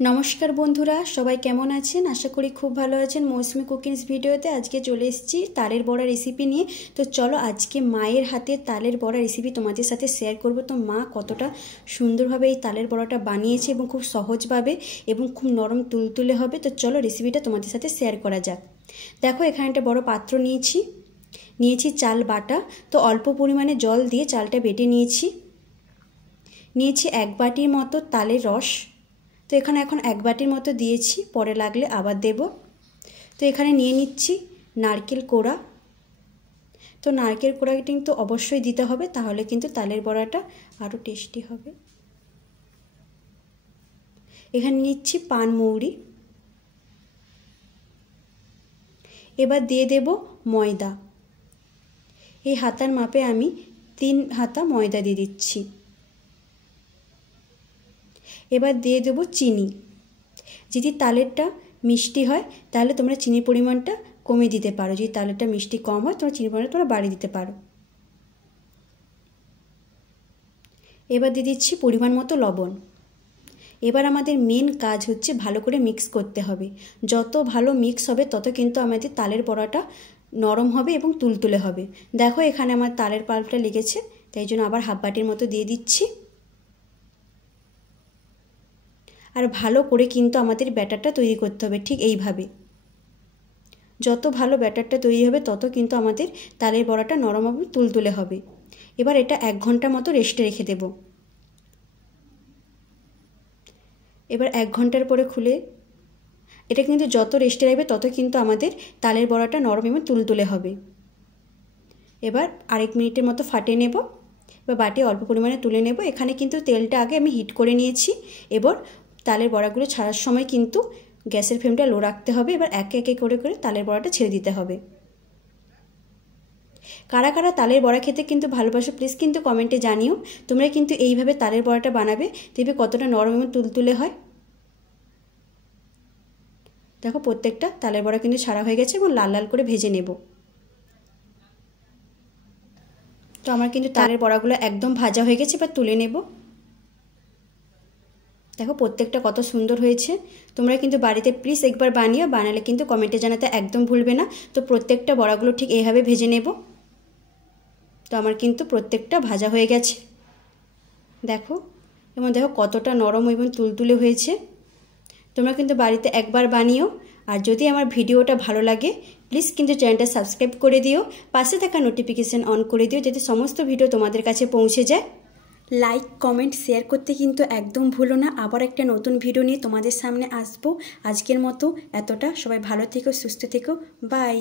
নমস্কার বন্ধুরা, সবাই কেমন আছেন? আশা করি খুব ভালো আছেন। মৌসুমি কুকিংস ভিডিওতে আজকে চলে এসেছি তালের বড়া রেসিপি নিয়ে। তো চলো আজকে মায়ের হাতে তালের বড়া রেসিপি তোমাদের সাথে শেয়ার করব। তো মা কতটা সুন্দরভাবে এই তালের বড়াটা বানিয়েছে এবং খুব সহজভাবে এবং খুব নরম তুলতুলে হবে। তো চলো রেসিপিটা তোমাদের সাথে শেয়ার করা যাক। দেখো, এখানে একটা বড় পাত্র নিয়েছি চাল বাটা। তো অল্প পরিমাণে জল দিয়ে চালটা বেটে নিয়েছি 1 বাটির মতো তালের রস। তো এখানে এখন 1 বাটির মতো দিয়েছি, পরে লাগলে আবার দেব। তো এখানে নিয়ে নিচ্ছি নারকেল কোড়া। তো নারকেল কোড়াটা কিন্তু অবশ্যই দিতে হবে, তাহলে কিন্তু তালের বড়াটা আরও টেস্টি হবে। এখানে নিচ্ছি পানমৌরি। এবার দিয়ে দেব ময়দা। এই হাতার মাপে আমি 3 হাতা ময়দা দিয়ে দিচ্ছি। এবার দিয়ে দেব চিনি। যদি তালেরটা মিষ্টি হয় তাহলে তোমরা চিনির পরিমাণটা কমিয়ে দিতে পারো, যদি তালেরটা মিষ্টি কম হয় তোমরা চিনির পরিমাণটা তোমরা বাড়িয়ে দিতে পারো। এবার দিয়ে দিচ্ছি পরিমাণ মতো লবণ। এবার আমাদের মেন কাজ হচ্ছে ভালো করে মিক্স করতে হবে। যত ভালো মিক্স হবে তত কিন্তু আমাদের তালের বড়াটা নরম হবে এবং তুলতুলে হবে। দেখো, এখানে আমার তালের পাল্পটা লেগেছে, তাই জন্য আবার 1/2 বাটির মতো দিয়ে দিচ্ছি। আর ভালো করে কিন্তু আমাদের ব্যাটারটা তৈরি করতে হবে ঠিক এইভাবে। যত ভালো ব্যাটারটা তৈরি হবে তত কিন্তু আমাদের তালের বড়াটা নরম হবে, তুলতুলে হবে। এবার এটা 1 ঘন্টা মতো রেস্টে রেখে দেব। এবার 1 ঘন্টার পরে খুলে এটা কিন্তু যত রেস্টে রাখবে তত কিন্তু আমাদের তালের বড়াটা নরম এবং তুলতুলে হবে। এবার আরেক মিনিটের মতো ফাটিয়ে নেব। এবার বাটি অল্প পরিমাণে তুলে নেব। এখানে কিন্তু তেলটা আগে আমি হিট করে নিয়েছি। এবার তালের বড়াগুলো ছাড়ার সময় কিন্তু গ্যাসের ফ্লেমটা লো রাখতে হবে। এবার একে একে করে করে তালের বড়াটা ছেড়ে দিতে হবে। কারা কারা তালের বড়া খেতে কিন্তু ভালোবাসো প্লিজ কিন্তু কমেন্টে জানিও। তোমরা কিন্তু এইভাবে তালের বড়াটা বানাবে, দেখবে কতটা নরম এবং তুলতুলে হয়। দেখো, প্রত্যেকটা তালের বড়া কিন্তু ছাড়া হয়ে গেছে এবং লাল লাল করে ভেজে নেব। তো আমার কিন্তু তালের বড়াগুলো একদম ভাজা হয়ে গেছে, এবার তুলে নেব। দেখো প্রত্যেকটা কত সুন্দর হয়েছে। তোমরা কিন্তু বাড়িতে প্লিজ একবার বানালে কিন্তু কমেন্টে জানাতে একদম ভুলবে না। তো প্রত্যেকটা বড়াগুলো ঠিক এইভাবে ভেজে নেব। তো আমার কিন্তু প্রত্যেকটা ভাজা হয়ে গেছে। দেখো, এবং দেখো কতটা নরম এবং তুলতুলে হয়েছে। তোমরা কিন্তু বাড়িতে একবার বানিও। আর যদি আমার ভিডিওটা ভালো লাগে প্লিজ কিন্তু চ্যানেলটা সাবস্ক্রাইব করে দিও, পাশে থাকা নোটিফিকেশান অন করে দিও যাতে সমস্ত ভিডিও তোমাদের কাছে পৌঁছে যায়। লাইক কমেন্ট শেয়ার করতে কিন্তু একদম ভুলো না। আবার একটা নতুন ভিডিও নিয়ে তোমাদের সামনে আসবো। আজকের মতো এতটা, সবাই ভালো থেকো, সুস্থ থেকো, বাই।